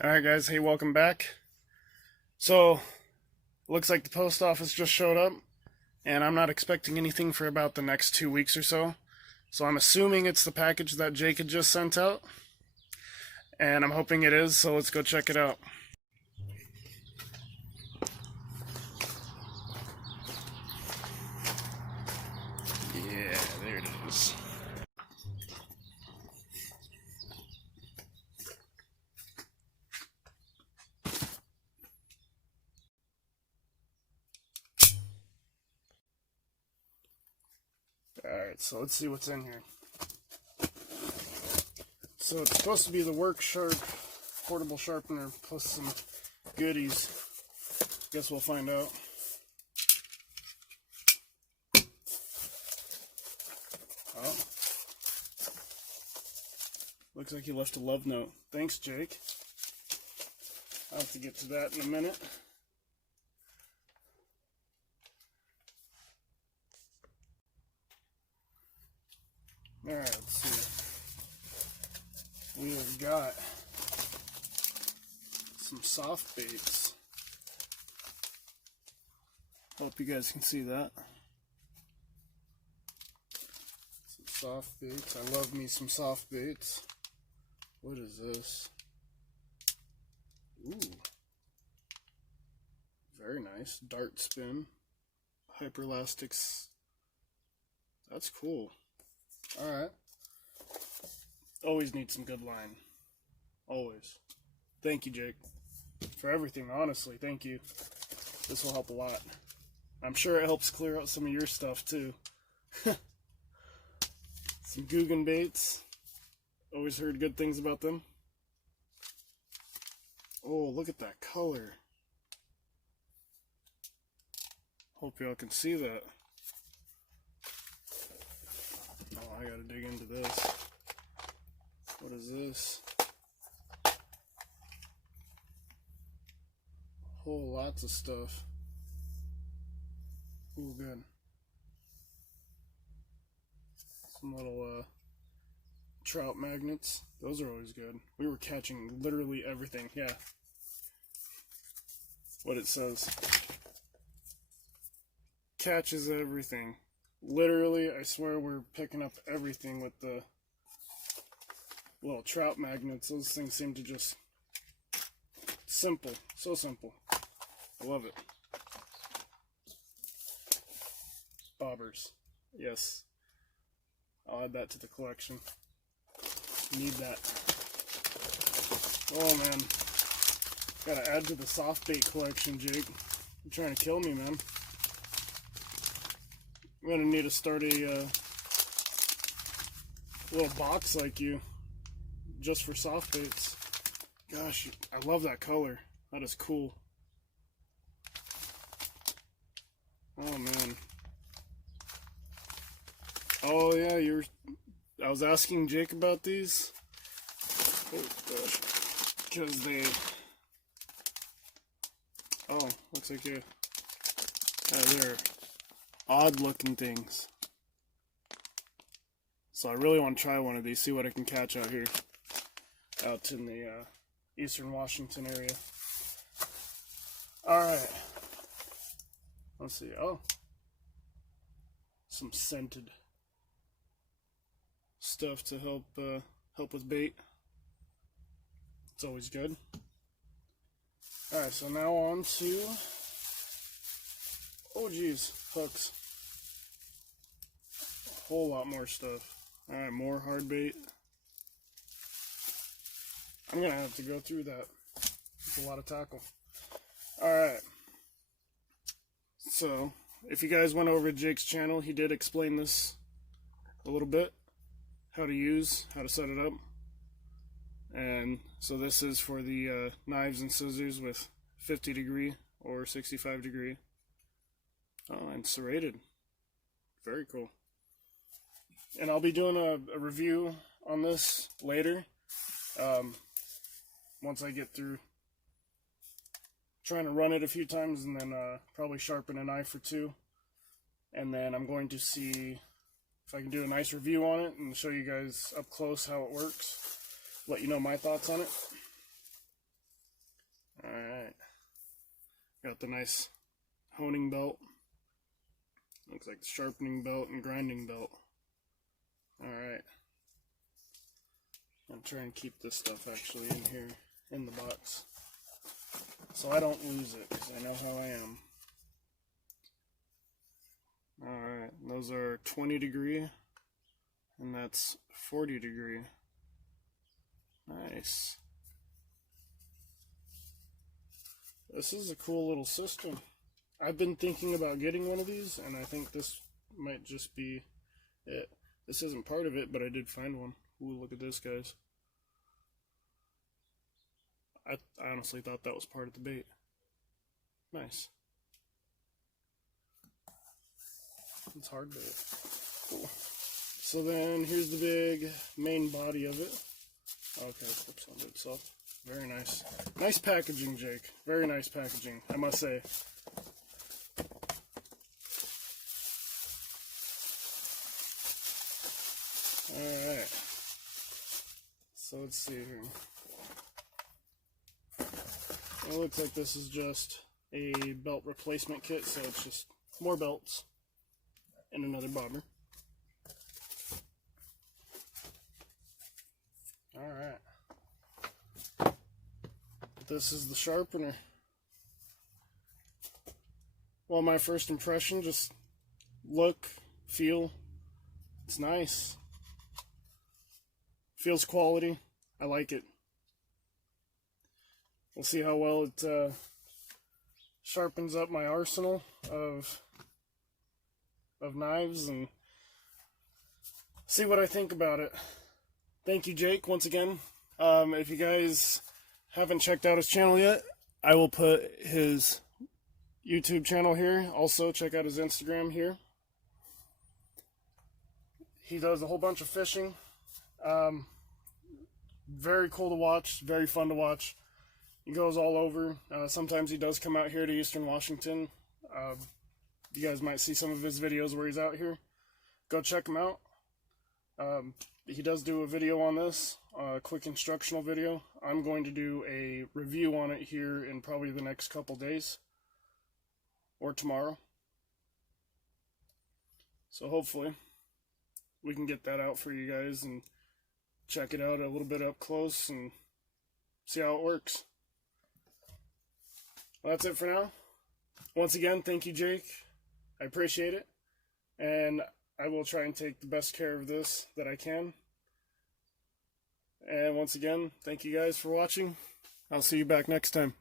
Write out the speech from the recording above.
Alright guys, hey, welcome back. So, looks like the post office just showed up, and I'm not expecting anything for about the next 2 weeks or so. So I'm assuming it's the package that Jake had just sent out, and I'm hoping it is, so let's go check it out. Yeah, there it is. Alright, so let's see what's in here. So it's supposed to be the Work Sharp portable sharpener plus some goodies. Guess we'll find out. Oh. Looks like he left a love note. Thanks, Jake. I'll have to get to that in a minute. Alright, let's see. We have got some soft baits. Hope you guys can see that. Some soft baits. I love me some soft baits. What is this? Ooh. Very nice. Dart spin. Hyperelastics. That's cool. Alright. Always need some good line. Always. Thank you, Jake. For everything, honestly. Thank you. This will help a lot. I'm sure it helps clear out some of your stuff, too. Some Guggen baits. Always heard good things about them. Oh, look at that color. Hope y'all can see that. Oh, I gotta dig into this. What is this? Whole lots of stuff. Ooh, good. Some little trout magnets. Those are always good. We were catching literally everything. Yeah. What it says. Catches everything. Literally, I swear we're picking up everything with the little trout magnets. Those things seem to just... simple. So simple. I love it. Bobbers. Yes. I'll add that to the collection. Need that. Oh man. Gotta add to the soft bait collection, Jake. You're trying to kill me, man. I'm gonna need to start a little box like you, just for soft baits. Gosh, I love that color. That is cool. Oh man. Oh yeah, I was asking Jake about these. Oh gosh, because oh, looks like they're odd looking things. So I really want to try one of these, see what I can catch out here, out in the eastern Washington area. Alright. Let's see. Oh. Some scented stuff to help with bait. It's always good. Alright, so now on to... oh geez, hooks. A whole lot more stuff. Alright, more hard bait. I'm gonna have to go through that. It's a lot of tackle. Alright. So, if you guys went over to Jake's channel, he did explain this a little bit. How to set it up. And so this is for the knives and scissors with 50 degree or 65 degree. Oh, and serrated. Very cool. And I'll be doing a review on this later. Once I get through trying to run it a few times, and then probably sharpen a knife or two. And then I'm going to see if I can do a nice review on it and show you guys up close how it works. Let you know my thoughts on it. got the nice honing belt. Looks like the sharpening belt and grinding belt. Alright. I'm trying to keep this stuff actually in here, in the box, so I don't lose it, because I know how I am. Alright, those are 20 degree, and that's 40 degree. Nice. This is a cool little system. I've been thinking about getting one of these, and I think this might just be it. This isn't part of it, but I did find one. Ooh, look at this, guys. I honestly thought that was part of the bait. Nice. It's hard bait. Cool. So then here's the big main body of it. Okay, flips onto itself. Very nice. Nice packaging, Jake. Very nice packaging, I must say. Alright. So let's see here. It looks like this is just a belt replacement kit, so it's just more belts and another bobber. Alright. This is the sharpener. Well, my first impression, just look, feel, it's nice. Feels quality. I like it. We'll see how well it sharpens up my arsenal of knives and see what I think about it. Thank you, Jake, once again. If you guys haven't checked out his channel yet, I will put his YouTube channel here. Also, check out his Instagram here. He does a whole bunch of fishing. Very cool to watch, very fun to watch. He goes all over. Sometimes he does come out here to Eastern Washington. You guys might see some of his videos where he's out here. Go check him out. He does do a video on this, a quick instructional video. I'm going to do a review on it here in probably the next couple days, or tomorrow. So hopefully we can get that out for you guys and check it out a little bit up close and see how it works. Well, that's it for now. Once again, thank you, Jake. I appreciate it. And I will try and take the best care of this that I can. And once again, thank you guys for watching. I'll see you back next time.